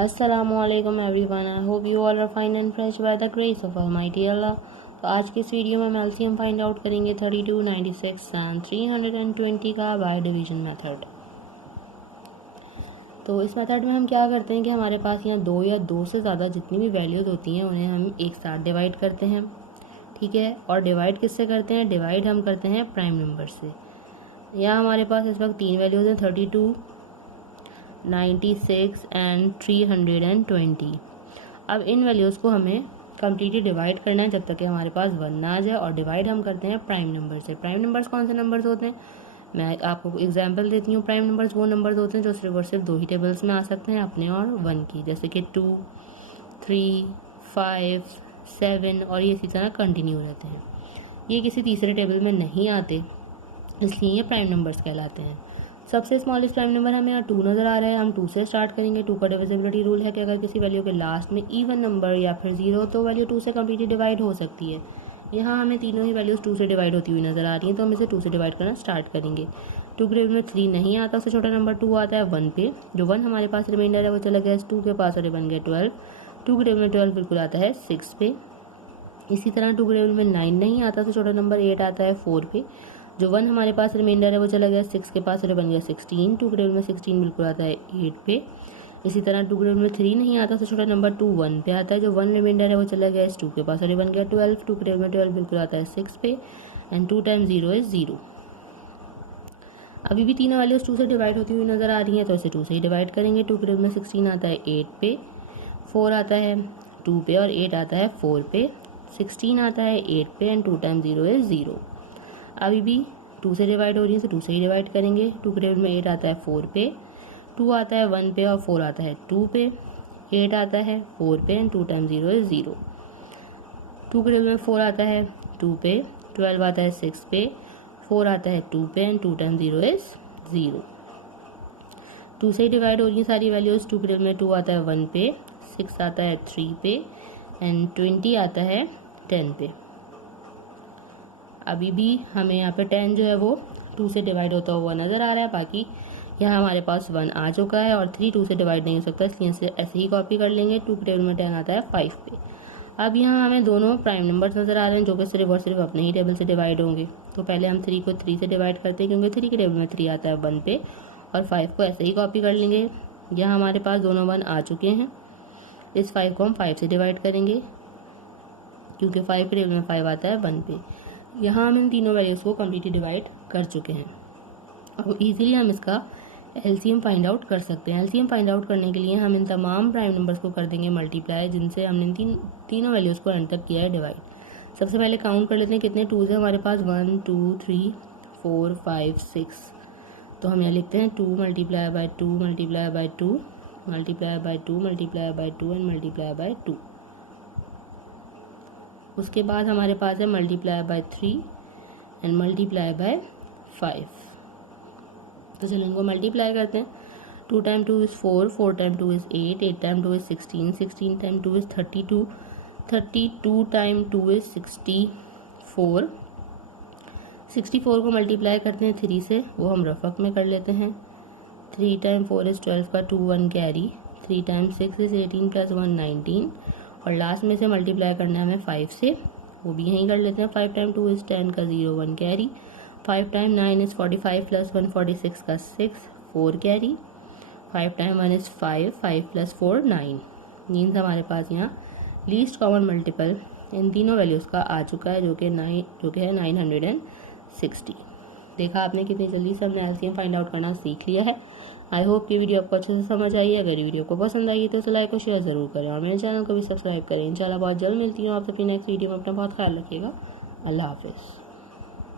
अस्सलामु अलैकुम everyone, I hope you all are fine and fresh by the grace of almighty Allah. तो आज की इस वीडियो में हम एलसीएम फाइंड आउट करेंगे 32, 96 एंड 320 का बाय डिवीजन मेथड। तो इस मेथड में हम क्या करते हैं कि हमारे पास यहाँ दो या दो से ज़्यादा जितनी भी वैल्यूज़ होती हैं उन्हें हम एक साथ डिवाइड करते हैं, ठीक है। और डिवाइड किससे करते हैं? डिवाइड हम करते हैं प्राइम नंबर से। यहाँ हमारे पास इस वक्त तीन वैल्यूज़ हैं, 32, 96 एंड 320। अब इन वैल्यूज़ को हमें कम्प्लीटली डिवाइड करना है जब तक कि हमारे पास 1 ना आ जाए। और डिवाइड हम करते हैं प्राइम नंबर से। प्राइम नंबर्स कौन से नंबर्स होते हैं? मैं आपको एग्जांपल देती हूँ। प्राइम नंबर्स वो नंबर्स होते हैं जो सिर्फ दो ही टेबल्स में आ सकते हैं, अपने और 1 की, जैसे कि 2, 3, 5, 7 और ये इसी तरह कंटिन्यू रहते हैं। ये किसी तीसरे टेबल में नहीं आते, इसलिए ये प्राइम नंबर्स कहलाते हैं। सबसे स्मॉलेस्ट प्राइम नंबर हमें यहाँ 2 नज़र आ रहा है। हम 2 से स्टार्ट करेंगे। 2 का डिविजिबिलिटी रूल है कि अगर किसी वैल्यू के लास्ट में इवन नंबर या फिर 0 तो वैल्यू 2 से कम्प्लीटली डिवाइड हो सकती है। यहाँ हमें तीनों ही वैल्यूज़ 2 से डिवाइड होती हुई नज़र आ रही हैं, तो हम इसे 2 से डिवाइड करना स्टार्ट करेंगे। 2 के टेबल में 3 नहीं आता, उससे छोटा नंबर 2 आता है 1 पे। जो 1 हमारे पास रिमाइंडर है वो चला गया 2 के पास और ये बन गया 12। 2 के टेबल में 12 बिल्कुल आता है 6 पे। इसी तरह 2 के टेबल में 9 नहीं आता, तो छोटा नंबर 8 आता है 4 पे। जो 1 हमारे पास रिमाइंडर है वो चला गया 6 के पास और बन गया 16। 2 के टेबल में 16 बिल्कुल आता है 8 पे। इसी तरह 2 के टेबल में 3 नहीं आता, तो छोटा नंबर 2 1 पे आता है। जो 1 रिमाइंडर है वो चला गया 2 के पास और बन गया 12। 2 के टेबल में 12 बिल्कुल आता है 6 पे एंड 2 टाइम्स 0 इज 0। अभी भी तीनों वैल्यूज 2 से डिवाइड होती हुई नजर आ रही हैं, तो इसे 2 से ही डिवाइड करेंगे। 2 के टेबल में 16 आता है 8 पे, 4 आता है 2 पे और 8 आता है 4 पे। 16 आता है 8 पे एंड 2 टाइम्स 0 इज 0। अभी भी 2 से डिवाइड हो रही है, तो 2 से ही डिवाइड करेंगे। 2 के टेबल में 8 आता है 4 पे, 2 आता है 1 पे और 4 आता है 2 पे। 8 आता है 4 पे एंड 2 टाइम्स 0 इज 0। 2 के टेबल में 4 आता है 2 पे, 12 आता है 6 पे, 4 आता है 2 पे एंड 2 टाइम्स 0 इज 0। 2 से ही डिवाइड हो रही है सारी वैल्यूज। 2 के टेबल में 2 आता है 1 पे, 6 आता है 3 पे एंड 20 आता है 10 पे। अभी भी हमें यहाँ पे 10 जो है वो 2 से डिवाइड होता हुआ नज़र आ रहा है। बाकी यहाँ हमारे पास 1 आ चुका है और 3 2 से डिवाइड नहीं हो सकता, इसलिए इसे ऐसे ही कॉपी कर लेंगे। 2 के टेबल में 10 आता है 5 पे। अब यहाँ हमें दोनों प्राइम नंबर्स नज़र आ रहे हैं जो कि सिर्फ और सिर्फ अपने ही टेबल से डिवाइड होंगे। तो पहले हम 3 को 3 से डिवाइड करते हैं, क्योंकि 3 के टेबल में 3 आता है 1 पे, और 5 को ऐसे ही कॉपी कर लेंगे। यहाँ हमारे पास दोनों 1 आ चुके हैं। इस 5 को हम 5 से डिवाइड करेंगे, क्योंकि 5 के टेबल में 5 आता है 1 पे। यहाँ हम इन तीनों वैल्यूज़ को कम्प्लीटली डिवाइड कर चुके हैं। अब इजीली हम इसका एलसीएम फाइंड आउट कर सकते हैं। एलसीएम फाइंड आउट करने के लिए हम इन तमाम प्राइम नंबर्स को कर देंगे मल्टीप्लाई, जिनसे हमने इन तीनों वैल्यूज़ को एंड तक किया है डिवाइड। सबसे पहले काउंट कर लेते हैं कितने 2s हैं हमारे पास। 1 2 3 4 5 6। तो हम यहाँ लिखते हैं 2 multiply by 2 multiply by 2 multiply by 2 multiply by 2 and multiply by 2। उसके बाद हमारे पास है multiply by 3 and multiply by 5। तो चलिए इनको मल्टीप्लाई करते हैं। 2 time 2 is 4, 4 time 2 is 8, 8 time 2 is 16, 16 time 2 is 32, 32 time 2 is 64। 64 को मल्टीप्लाई करते हैं 3 से, वो हम रफक में कर लेते हैं। 3 टाइम 4 इज़ 12 का 2 1 कैरी। 3 time 6 is 18 plus 1 19। और लास्ट में से मल्टीप्लाई करना है हमें 5 से, वो भी यहीं कर लेते हैं। 5 टाइम 2 इज़ 10 का 0 1 कैरी। 5 टाइम 9 इज़ 45 प्लस 1 46 का 6 4 carry. 5 time 1 is 5, 5 plus 4 9। Means हमारे पास यहाँ लीस्ट कॉमन मल्टीपल इन तीनों वैल्यूज़ का आ चुका है, जो कि है 960। देखा आपने कितनी जल्दी से हमने एलसीएम फाइंड आउट करना सीख लिया है। आई होप कि वीडियो आपको अच्छे से समझ आई है। अगर वीडियो को पसंद आई तो उसे लाइक और शेयर ज़रूर करें और मेरे चैनल को भी सब्सक्राइब करें। इंशाल्लाह बहुत जल्द मिलती हूँ आपसे अपनी नेक्स्ट वीडियो में। अपना बहुत ख्याल रखिएगा। अल्लाह हाफिज़।